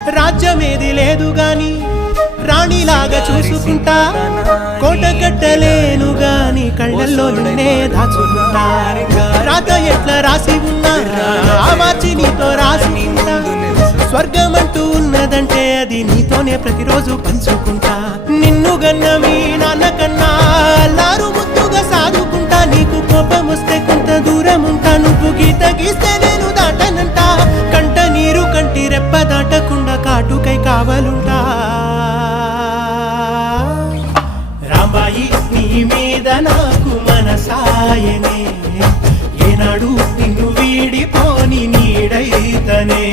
రాజ్యమేది లేదు గాని రాణిలాగా చూసుకుంటా, కోట కట్టలేను గాని కళ్ళల్లో నిన్నే దాచుకుంటా. రాత ఎట్లా రాసి ఉన్నా ఆ మార్చి నీతో రాసి ఉంటా. స్వర్గమంటూ ఉన్నదంటే అది నీతోనే ప్రతిరోజు పంచుకుంటా. నిన్ను గన్న మీ నాన్న కన్నా అల్లారు ముద్దుగా సాదుకుంటా. నీకు కోపం వస్తే కొంత దూరం ఉంటా, నువ్వు గీత గీస్తే నేను దాటనంటా. కంట నీరు కంటి రెప్ప దాటకుండా కాటుకై కావాలుంటా. రాంబాయి నీ మీద నాకు మనసాయనే, ఏనాడు నిన్ను వీడిపోని నీడైతనే.